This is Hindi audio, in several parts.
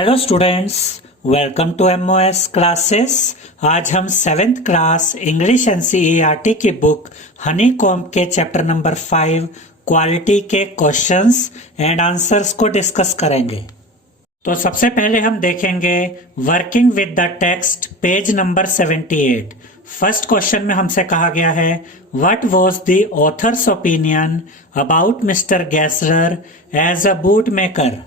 Hello students, welcome to MOS classes. आज हम 7th क्लास इंग्लिश एनसीईआरटी की बुक हनी कॉम्ब के चैप्टर नंबर 5 क्वालिटी के क्वेश्चंस एंड आंसर्स को डिस्कस करेंगे। तो सबसे पहले हम देखेंगे working with the text page number 78। First question में हमसे कहा गया है what was the author's opinion about mister Gessler as a boot maker.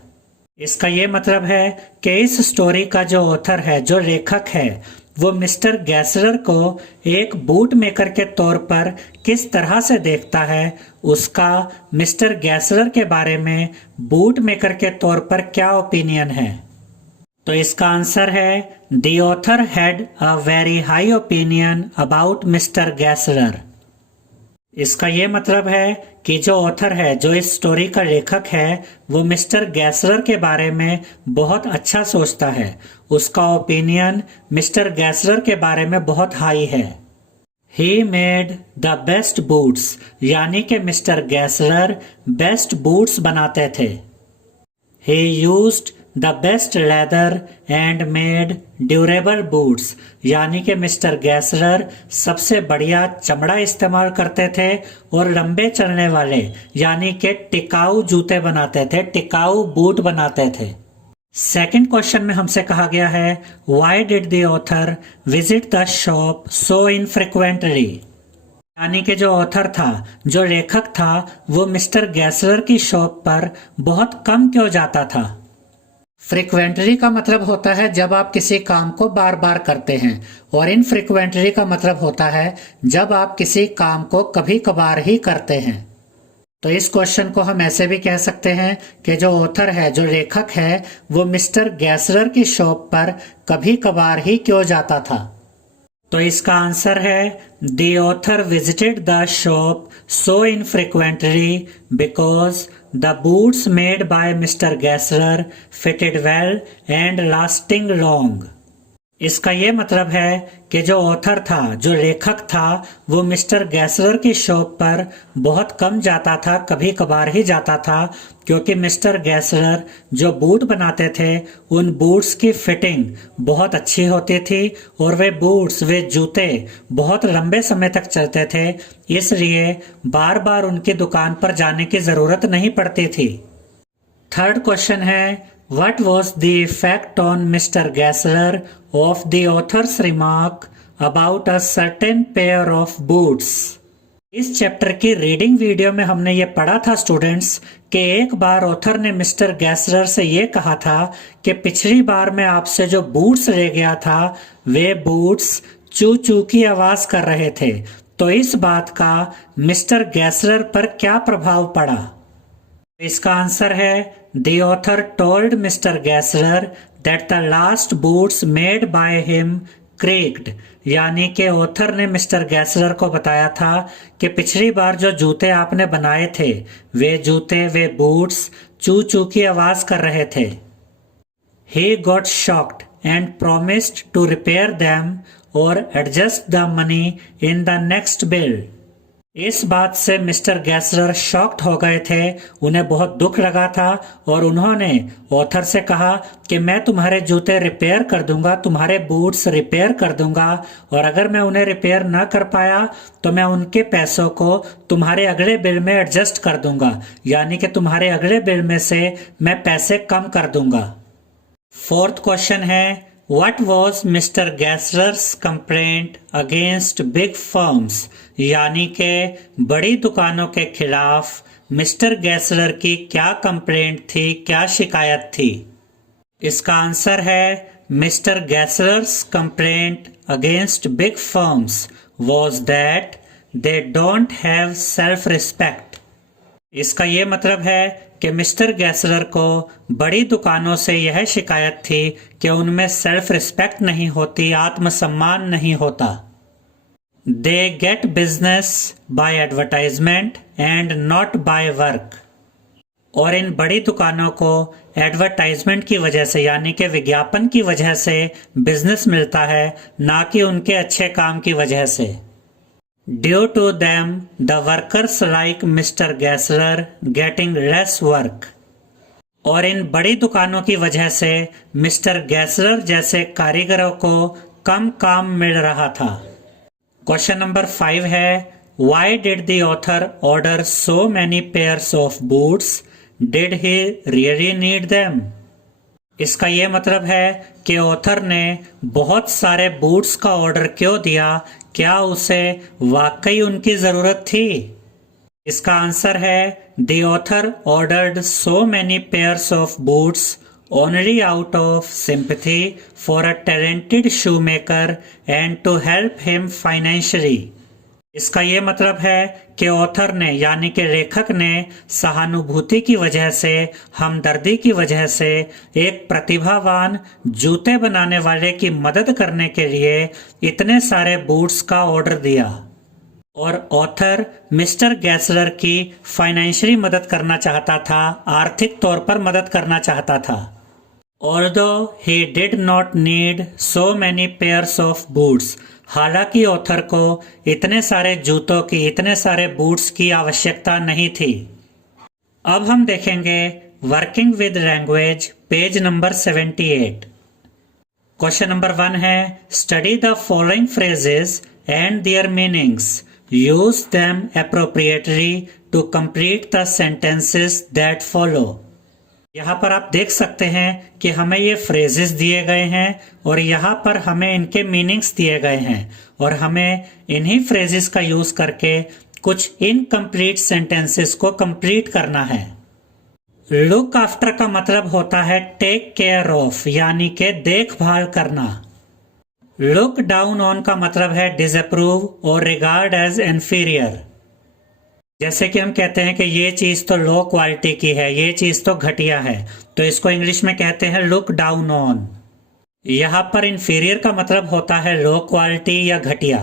इसका ये मतलब है कि इस स्टोरी का जो ऑथर है, जो लेखक है, वो मिस्टर गैसलर को एक बूट मेकर के तौर पर किस तरह से देखता है, उसका मिस्टर गैसलर के बारे में बूट मेकर के तौर पर क्या ओपिनियन है। तो इसका आंसर है the author had a very high opinion about mister Gessler. इसका ये मतलब है कि जो ऑथर है, जो इस स्टोरी का लेखक है, वो मिस्टर गैसलर के बारे में बहुत अच्छा सोचता है। उसका ओपिनियन मिस्टर गैसलर के बारे में बहुत हाई है। He made the best boots, यानी कि मिस्टर गैसलर बेस्ट बूट्स बनाते थे। He used the best leather and made durable boots, यानी कि मिस्टर गैसलर सबसे बढ़िया चमड़ा इस्तेमाल करते थे और लंबे चलने वाले यानी कि टिकाऊ जूते बनाते थे, टिकाऊ बूट बनाते थे। सेकंड क्वेश्चन में हमसे कहा गया है why did the author visit the shop so infrequently, यानी कि जो ऑथर था, जो लेखक था, वो मिस्टर गैसलर की शॉप पर बहुत कम क्यों जाता था। फ्रीक्वेंटली का मतलब होता है जब आप किसी काम को बार बार करते हैं, और इनफ्रीक्वेंटली का मतलब होता है जब आप किसी काम को कभी कभार ही करते हैं। तो इस क्वेश्चन को हम ऐसे भी कह सकते हैं कि जो ऑथर है, जो लेखक है, वो मिस्टर गैसलर की शॉप पर कभी कभार ही क्यों जाता था। तो इसका आंसर है the author visited the shop so infrequently because the boots made by mister Gessler fitted well and lasting long. इसका ये मतलब है कि जो ऑथर था, जो लेखक था, वो मिस्टर गैसलर की शॉप पर बहुत कम जाता था, कभी कभार ही जाता था, क्योंकि मिस्टर गैसलर जो बूट बनाते थे, उन बूट्स की फिटिंग बहुत अच्छी होती थी और वे बूट्स, वे जूते बहुत लंबे समय तक चलते थे, इसलिए बार बार उनकी दुकान पर जाने की जरूरत नहीं पड़ती थी। थर्ड क्वेश्चन है What was the effect on Mr. Gessler of the author's remark about a certain pair of boots? इस चैप्टर की रीडिंग वीडियो में हमने ये पढ़ा था स्टूडेंट्स कि एक बार ऑथर ने मिस्टर गैसलर से ये कहा था कि पिछली बार मैं आपसे जो बूट्स ले गया था, वे बूट्स चू चू की आवाज कर रहे थे। तो इस बात का मिस्टर गैसलर पर क्या प्रभाव पड़ा। इसका आंसर है the author told mister Gessler that the last boots made by him cracked, यानी कि ऑथर ने मिस्टर गैसलर को बताया था कि पिछली बार जो जूते आपने बनाए थे, वे जूते, वे बूट्स चू चू की आवाज कर रहे थे। He got shocked and promised to repair them or adjust the money in the next bill. इस बात से मिस्टर गैसलर शॉक्ड हो गए थे, उन्हें बहुत दुख लगा था और उन्होंने ऑथर से कहा कि मैं तुम्हारे जूते रिपेयर कर दूंगा, तुम्हारे बूट्स रिपेयर कर दूंगा, और अगर मैं उन्हें रिपेयर ना कर पाया तो मैं उनके पैसों को तुम्हारे अगले बिल में एडजस्ट कर दूंगा, यानी कि तुम्हारे अगले बिल में से मैं पैसे कम कर दूंगा। फोर्थ क्वेश्चन है What was Mr. Gessler's complaint against big firms, यानी के बड़ी दुकानों के खिलाफ मिस्टर गैसलर की क्या कंप्लेंट थी, क्या शिकायत थी। इसका आंसर है mister Gessler's complaint against big firms was that they don't have self respect। इसका ये मतलब है कि मिस्टर गैसलर को बड़ी दुकानों से यह शिकायत थी कि उनमें सेल्फ रिस्पेक्ट नहीं होती, आत्मसम्मान नहीं होता। They get business by advertisement and not by work, और इन बड़ी दुकानों को एडवर्टाइजमेंट की वजह से, यानी कि विज्ञापन की वजह से बिजनेस मिलता है, ना कि उनके अच्छे काम की वजह से। Due to them, the workers like Mr. Gessler getting less work. और इन बड़ी दुकानों की वजह से मिस्टर गैसलर जैसे कारीगरों को कम काम मिल रहा था। क्वेश्चन नंबर 5 है, why did the author order so many pairs of boots? Did he really need them? इसका यह मतलब है कि ऑथर ने बहुत सारे बूट्स का ऑर्डर क्यों दिया, क्या उसे वाकई उनकी जरूरत थी? इसका आंसर है, the author ordered so many pairs of boots only out of sympathy for a talented shoe maker and to help him financially. इसका ये मतलब है कि ऑथर ने यानी कि लेखक ने सहानुभूति की वजह से, हमदर्दी की वजह से एक प्रतिभावान जूते बनाने वाले की मदद करने के लिए इतने सारे बूट्स का ऑर्डर दिया। और ऑथर मिस्टर गैसलर की फाइनेंशियली मदद करना चाहता था, आर्थिक तौर पर मदद करना चाहता था। Although he did not need so many pairs of boots, हालांकि ऑथर को इतने सारे जूतों की, इतने सारे बूट्स की आवश्यकता नहीं थी। अब हम देखेंगे working with language, page number 78। Question number 1 है, study the following phrases and their meanings, use them appropriately to complete the sentences that follow. यहाँ पर आप देख सकते हैं कि हमें ये फ्रेजेस दिए गए हैं और यहाँ पर हमें इनके मीनिंग्स दिए गए हैं और हमें इन्हीं फ्रेजेस का यूज करके कुछ इनकम्प्लीट सेंटेंसेस को कंप्लीट करना है। लुक आफ्टर का मतलब होता है टेक केयर ऑफ, यानी कि देखभाल करना। लुक डाउन ऑन का मतलब है डिसअप्रूव और रिगार्ड एज इन्फीरियर। जैसे कि हम कहते हैं कि ये चीज तो लो क्वालिटी की है, ये चीज तो घटिया है, तो इसको इंग्लिश में कहते हैं लुक डाउन ऑन। यहाँ पर इन्फीरियर का मतलब होता है लो क्वालिटी या घटिया।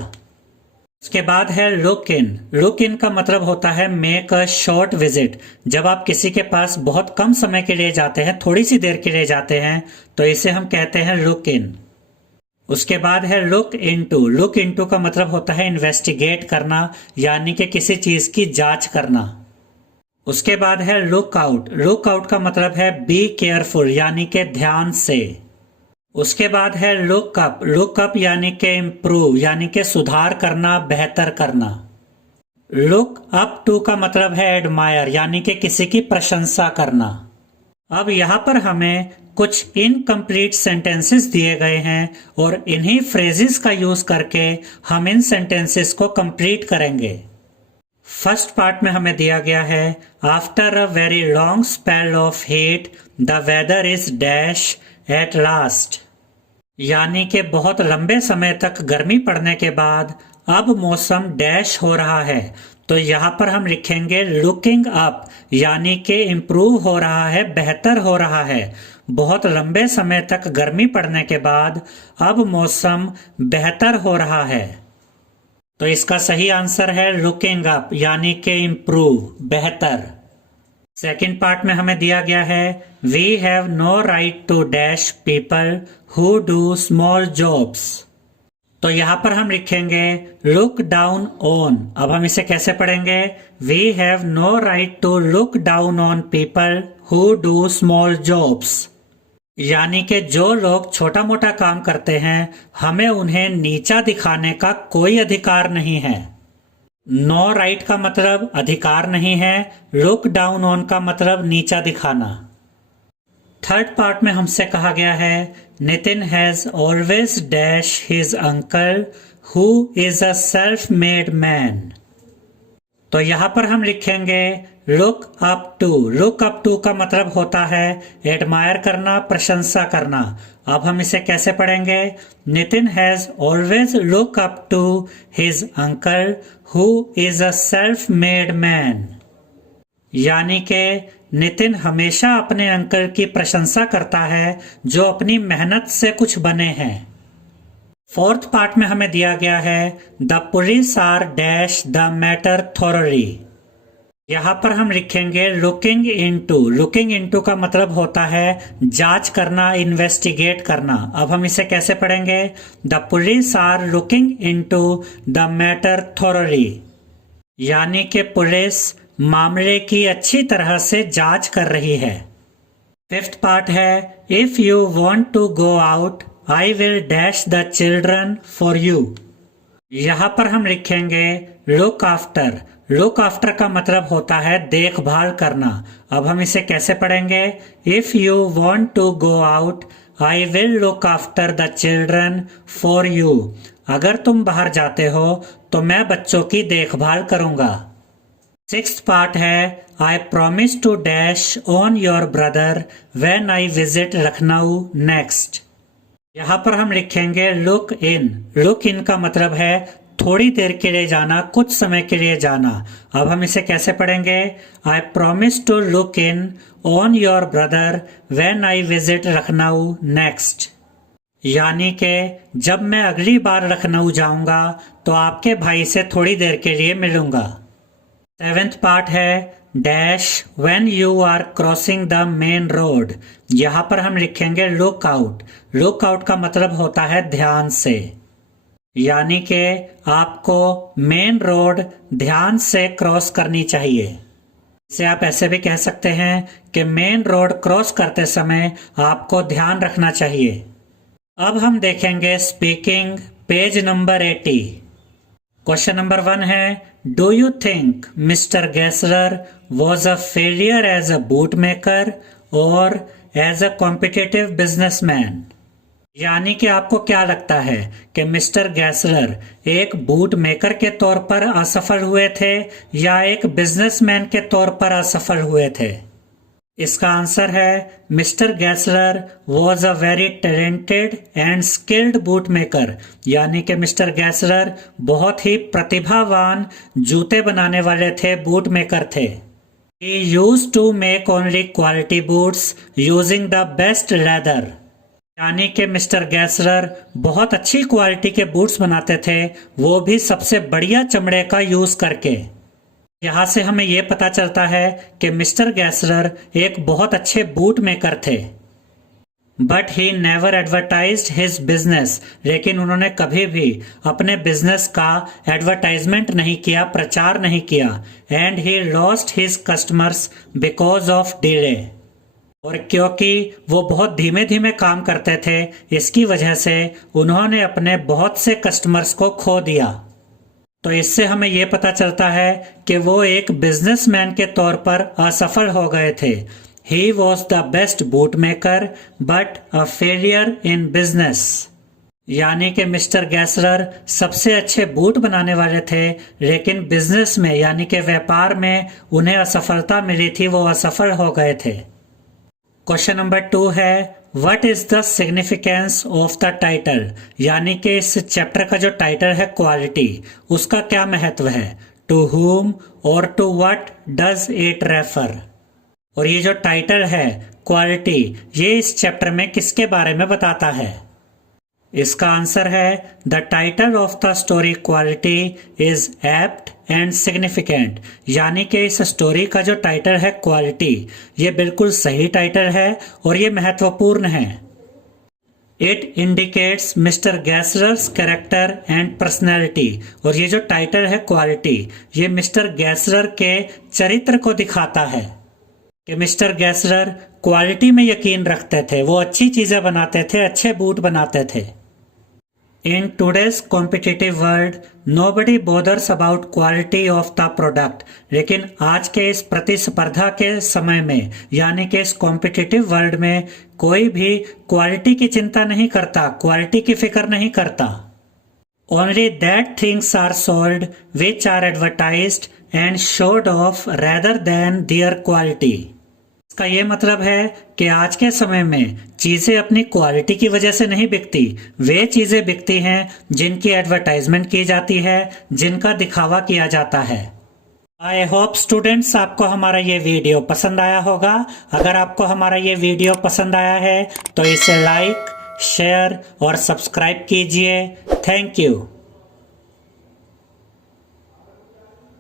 उसके बाद है लुक इन। लुक इन का मतलब होता है मेक अ शॉर्ट विजिट। जब आप किसी के पास बहुत कम समय के लिए जाते हैं, थोड़ी सी देर के लिए जाते हैं, तो इसे हम कहते हैं लुक इन। उसके बाद है लुक इनटू। लुक इनटू का मतलब होता है इन्वेस्टिगेट करना, यानी कि किसी चीज की जांच करना। उसके बाद है लुक आउट। लुक आउट का मतलब है बी केयरफुल, यानी कि ध्यान से। उसके बाद है लुक अप। लुक अप यानी कि इम्प्रूव, यानी कि सुधार करना, बेहतर करना। लुक अप टू का मतलब है एडमायर, यानी कि किसी की प्रशंसा करना। अब यहाँ पर हमें कुछ इनकम्प्लीट सेंटेंसेस दिए गए हैं और इन्हीं फ्रेजेस का यूज करके हम इन सेंटेंसेस को कंप्लीट करेंगे। फर्स्ट पार्ट में हमें दिया गया है, after a very long spell of heat the weather is dash at last, यानी कि बहुत लंबे समय तक गर्मी पड़ने के बाद अब मौसम डैश हो रहा है। तो यहाँ पर हम लिखेंगे लुकिंग अप, यानी कि इम्प्रूव हो रहा है, बेहतर हो रहा है। बहुत लंबे समय तक गर्मी पड़ने के बाद अब मौसम बेहतर हो रहा है। तो इसका सही आंसर है लुकिंग अप, यानी कि इम्प्रूव, बेहतर। सेकेंड पार्ट में हमें दिया गया है, we have no right to dash people who do small jobs. तो यहाँ पर हम लिखेंगे लुक डाउन ऑन। अब हम इसे कैसे पढ़ेंगे, we have no right to look down on people who do small jobs, यानी कि जो लोग छोटा मोटा काम करते हैं हमें उन्हें नीचा दिखाने का कोई अधिकार नहीं है। नो राइट का मतलब अधिकार नहीं है, लुक डाउन ऑन का मतलब नीचा दिखाना। थर्ड पार्ट में हमसे कहा गया है, Nitin has always dash his uncle who is a self made man. तो यहाँ पर हम लिखेंगे look up to. Look up to का मतलब होता है एडमायर करना, प्रशंसा करना। अब हम इसे कैसे पढ़ेंगे, Nitin has always look up to his uncle who is a self made man, यानी कि नितिन हमेशा अपने अंकल की प्रशंसा करता है जो अपनी मेहनत से कुछ बने हैं। फोर्थ पार्ट में हमें दिया गया है, the police are dash the matter thoroughly. यहाँ पर हम लिखेंगे लुकिंग इनटू। लुकिंग इनटू का मतलब होता है जांच करना, इन्वेस्टिगेट करना। अब हम इसे कैसे पढ़ेंगे, the police are looking into the matter thoroughly, यानी कि पुलिस मामले की अच्छी तरह से जांच कर रही है। फिफ्थ पार्ट है if you want to go out I will dash the children for you. यहाँ पर हम लिखेंगे लुक आफ्टर। लुक आफ्टर का मतलब होता है देखभाल करना। अब हम इसे कैसे पढ़ेंगे? If you want to go out I will look after the children for you. अगर तुम बाहर जाते हो तो मैं बच्चों की देखभाल करूंगा। सिक्स्थ पार्ट है I promise to dash on your brother when I visit Lucknow next. यहाँ पर हम लिखेंगे लुक इन। लुक इन का मतलब है थोड़ी देर के लिए जाना, कुछ समय के लिए जाना। अब हम इसे कैसे पढ़ेंगे? I promise to look in on your brother when I visit Lucknow next. यानी कि जब मैं अगली बार लखनऊ जाऊंगा तो आपके भाई से थोड़ी देर के लिए मिलूंगा। सेवेंथ पार्ट है dash when you are crossing the main road. यहाँ पर हम लिखेंगे लुक आउट। लुक आउट का मतलब होता है ध्यान से, यानी कि आपको मेन रोड ध्यान से क्रॉस करनी चाहिए। इसे आप ऐसे भी कह सकते हैं कि मेन रोड क्रॉस करते समय आपको ध्यान रखना चाहिए। अब हम देखेंगे speaking, page number 80। Question number 1 है do you think mister Gessler was a failure as a boot maker or as a competitive businessman. यानी कि आपको क्या लगता है कि मिस्टर गेसलर एक बूट मेकर के तौर पर असफल हुए थे या एक बिजनेसमैन के तौर पर असफल हुए थे? इसका आंसर है mister Gessler was a very talented and skilled boot maker. यानी कि मिस्टर गेसलर बहुत ही प्रतिभावान जूते बनाने वाले थे, बूट मेकर थे। He used to make only quality boots using the best leather। यानी कि मिस्टर गेसलर बहुत अच्छी क्वालिटी के बूट्स बनाते थे, वो भी सबसे बढ़िया चमड़े का यूज करके। यहाँ से हमें यह पता चलता है कि मिस्टर गेसलर एक बहुत अच्छे बूट मेकर थे। But he never advertised his business. लेकिन उन्होंने कभी भी अपने बिजनेस का एडवर्टाइजमेंट नहीं किया, प्रचार नहीं किया। And he lost his customers because of delay. और क्योंकि वो बहुत धीमे धीमे काम करते थे, इसकी वजह से उन्होंने अपने बहुत से कस्टमर्स को खो दिया। तो इससे हमें यह पता चलता है कि वो एक बिजनेसमैन के तौर पर असफल हो गए थे। He was the best bootmaker but a failure in business। यानी कि मिस्टर गेसलर सबसे अच्छे बूट बनाने वाले थे, लेकिन बिजनेस में यानी कि व्यापार में उन्हें असफलता मिली थी, वो असफल हो गए थे। क्वेश्चन नंबर 2 है what is the significance of the title. यानी कि इस चैप्टर का जो टाइटल है क्वालिटी, उसका क्या महत्व है? To whom or to what does it refer. और ये जो टाइटल है क्वालिटी, ये इस चैप्टर में किसके बारे में बताता है? इसका आंसर है the title of the story quality is apt and significant. यानी कि इस स्टोरी का जो टाइटल है क्वालिटी, ये बिल्कुल सही टाइटल है और ये महत्वपूर्ण है। It indicates mister Gessler's character and personality. और ये जो टाइटल है क्वालिटी, ये मिस्टर गेसलर के चरित्र को दिखाता है कि मिस्टर गेसलर क्वालिटी में यकीन रखते थे, वो अच्छी चीजें बनाते थे, अच्छे बूट बनाते थे। In today's competitive world nobody bothers about quality of the product. लेकिन आज के इस प्रतिस्पर्धा के समय में, यानी कि इस कॉम्पिटिटिव वर्ल्ड में कोई भी क्वालिटी की चिंता नहीं करता, क्वालिटी की फिक्र नहीं करता। Only that things are sold which are advertised and showed off rather than their quality. इसका ये मतलब है कि आज के समय में चीजें अपनी क्वालिटी की वजह से नहीं बिकती, वे चीजें बिकती हैं जिनकी एडवर्टाइजमेंट की जाती है, जिनका दिखावा किया जाता है। आई होप स्टूडेंट्स आपको हमारा ये वीडियो पसंद आया होगा। अगर आपको हमारा ये वीडियो पसंद आया है तो इसे लाइक, शेयर और सब्सक्राइब कीजिए। Thank you.